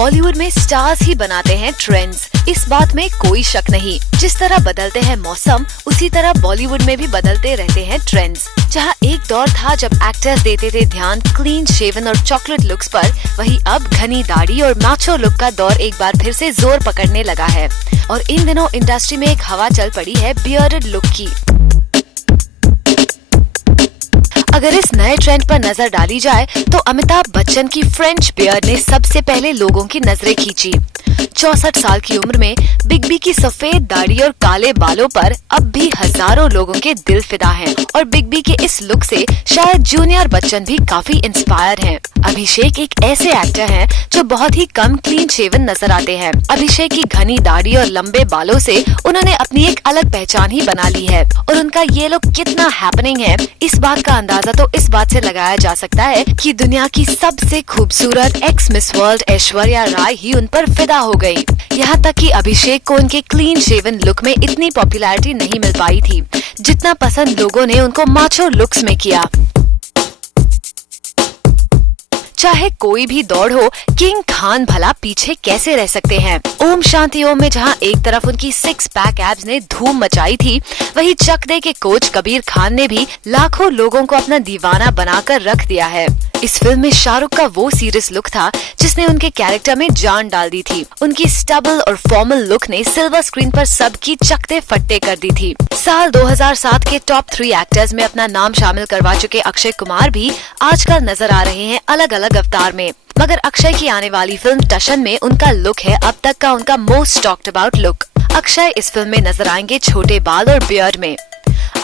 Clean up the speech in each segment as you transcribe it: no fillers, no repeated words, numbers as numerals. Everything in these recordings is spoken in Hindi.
बॉलीवुड में स्टार्स ही बनाते हैं ट्रेंड्स, इस बात में कोई शक नहीं। जिस तरह बदलते हैं मौसम, उसी तरह बॉलीवुड में भी बदलते रहते हैं ट्रेंड्स। जहां एक दौर था जब एक्टर्स देते थे ध्यान क्लीन शेवन और चॉकलेट लुक्स पर, वहीं अब घनी दाढ़ी और माचो लुक का दौर एक बार फिर से जोर पकड़ने लगा है। और इन दिनों इंडस्ट्री में एक हवा चल पड़ी है बियर्डेड लुक की। अगर इस नए ट्रेंड पर नजर डाली जाए तो अमिताभ बच्चन की फ्रेंच बियर्ड ने सबसे पहले लोगों की नजरें खींची। 64 साल की उम्र में बिग बी की सफेद दाढ़ी और काले बालों पर अब भी हजारों लोगों के दिल फिदा हैं। और बिग बी के इस लुक से शायद जूनियर बच्चन भी काफी इंस्पायर हैं। अभिषेक एक ऐसे एक्टर हैं जो बहुत ही कम क्लीन शेवन नजर आते हैं। अभिषेक की घनी दाढ़ी और लंबे बालों से उन्होंने अपनी एक अलग पहचान ही बना ली है। और उनका ये लुक कितना हैपनिंग है, इस बात का अंदाजा तो इस बात से लगाया जा सकता है कि दुनिया की सबसे खूबसूरत x miss world Aishwarya Rai ही उन पर फिदा हो गई। यहाँ तक कि अभिषेक को उनके क्लीन शेवन लुक में इतनी पॉपुलैरिटी नहीं मिल पाई थी जितना पसंद लोगों ने उनको माचो लुक्स में किया। चाहे कोई भी दौड़ हो, किंग खान भला पीछे कैसे रह सकते हैं। ओम शांति ओम में जहां एक तरफ उनकी 6 पैक एब्स ने धूम मचाई थी, वहीं चक दे के कोच कबीर खान ने भी लाखों लोगों को अपना दीवाना बनाकर रख दिया है। इस फिल्म में शाहरुख का वो सीरियस लुक था जिसने उनके कैरेक्टर में जान डाल दी थी। उनकी स्टबल और फॉर्मल लुक ने सिल्वर स्क्रीन पर सबकी चकते फट्टे कर दी थी। साल 2007 के टॉप 3 एक्टर्स में अपना नाम शामिल करवा चुके अक्षय कुमार भी आजकल नजर आ रहे हैं अलग अलग अवतार में। मगर अक्षय की आने वाली फिल्म टशन में उनका लुक है अब तक का उनका most talked about look. Akshay इस फिल्म में नजर आएंगे छोटे बाल और बियर्ड में।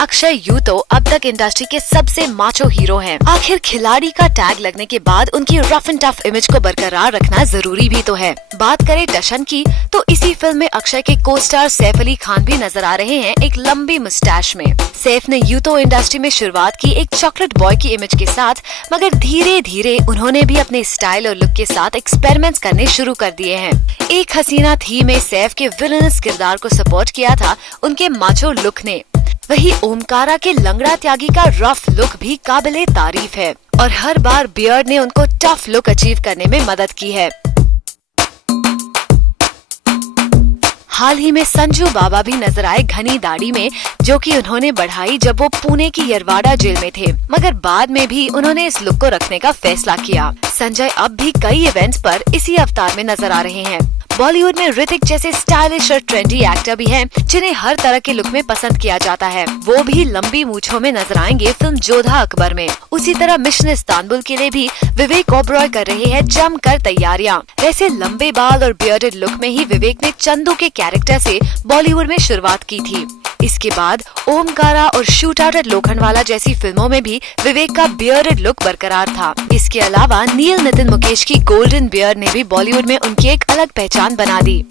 अक्षय यूं तो अब तक इंडस्ट्री के सबसे माचो हीरो हैं। आखिर खिलाड़ी का टैग लगने के बाद उनकी रफ एंड टफ इमेज को बरकरार रखना जरूरी भी तो है। बात करें टशन की तो इसी फिल्म में अक्षय के को स्टार सैफ अली खान भी नजर आ रहे हैं एक लंबी मुस्टैच में। सैफ ने यूं तो इंडस्ट्री में शुरुआत की एक चॉकलेट बॉय की इमेज के साथ, मगर धीरे धीरे उन्होंने भी अपने स्टाइल और लुक के साथ एक्सपेरिमेंट्स करने शुरू कर दिए हैं। एक हसीना थी में सैफ के विलनस किरदार को सपोर्ट किया था उनके माचो लुक ने। वही ओमकारा के लंगड़ा त्यागी का रफ लुक भी काबिले तारीफ है और हर बार बियर्ड ने उनको टफ लुक अचीव करने में मदद की है। हाल ही में संजू बाबा भी नजर आए घनी दाढ़ी में, जो कि उन्होंने बढ़ाई जब वो पुणे की यरवाड़ा जेल में थे, मगर बाद में भी उन्होंने इस लुक को रखने का फैसला किया। संजय अब भी कई इवेंट्स पर इसी अवतार में नजर आ रहे हैं। बॉलीवुड में ऋतिक जैसे स्टाइलिश और ट्रेंडी एक्टर भी हैं, जिन्हें हर तरह के लुक में पसंद किया जाता है। वो भी लंबी मूंछों में नजर आएंगे फिल्म जोधा अकबर में। उसी तरह मिशन इस्तांबुल के लिए भी विवेक ओबरॉय कर रहे हैं जमकर तैयारियां। वैसे लंबे बाल और बियर्डेड लुक में ही विवेक ने चंदू के कैरेक्टर से बॉलीवुड में शुरुआत की थी। इसके बाद ओमकारा और शूट आउट एट लोखंडवाला जैसी फिल्मों में भी विवेक का बियर्डेड लुक बरकरार था। इसके अलावा नील नितिन मुकेश की गोल्डन बियर्ड ने भी बॉलीवुड में उनकी एक अलग पहचान बना दी।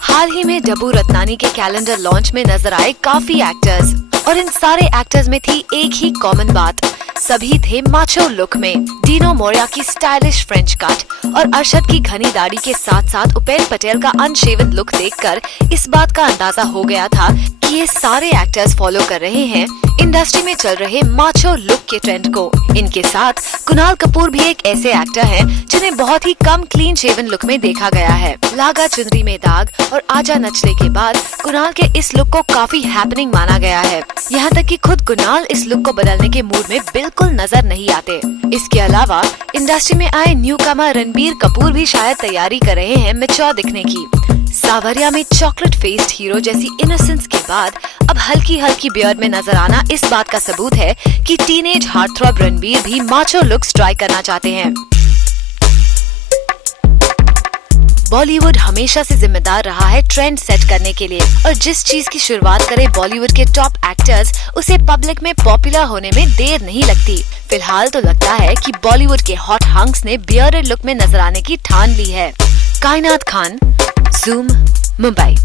हाल ही में डब्बू रत्नानी के कैलेंडर लॉन्च में नजर आए काफी एक्टर्स, और इन सारे एक्टर्स में थी एक ही कॉमन बात, सभी थे माचो लुक में। डीनो मोरिया की स्टाइलिश फ्रेंच कट और अरशद की घनी दाढ़ी के साथ साथ उपेंद्र पटेल का अनशेवन लुक देखकर इस बात का अंदाजा हो गया था कि ये सारे एक्टर्स फॉलो कर रहे हैं इंडस्ट्री में चल रहे माचो लुक के ट्रेंड को। इनके साथ कुणाल कपूर भी एक ऐसे एक्टर हैं जिन्हें बहुत ही कम क्लीन शेवन लुक में देखा गया है। लागा चुनरी में दाग और आजा नचले के बाद कुणाल के इस लुक को काफी हैपनिंग माना गया है। यहाँ तक कि खुद कुणाल इस लुक को बदलने के मूड में बिल्कुल नजर नहीं आते। इसके अलावा इंडस्ट्री में आए न्यू कमर रणबीर कपूर भी शायद तैयारी कर रहे हैं मैच्योर दिखने की। सावरिया में चॉकलेट फेस्ड हीरो जैसी इनोसेंस के बाद अब हल्की हल्की बियर्ड में नजर आना इस बात का सबूत है कि टीनेज हार्टथ्रॉब रणबीर भी माचो लुक्स ट्राई करना चाहते हैं। बॉलीवुड हमेशा से जिम्मेदार रहा है ट्रेंड सेट करने के लिए, और जिस चीज की शुरुआत करे बॉलीवुड के टॉप एक्टर्स, उसे पब्लिक में पॉपुलर होने में देर नहीं लगती। फिलहाल तो लगता है कि बॉलीवुड के हॉट हंक्स ने बियर्डेड लुक में नजर आने की ठान ली है। कायनात खान, ज़ूम, मुंबई।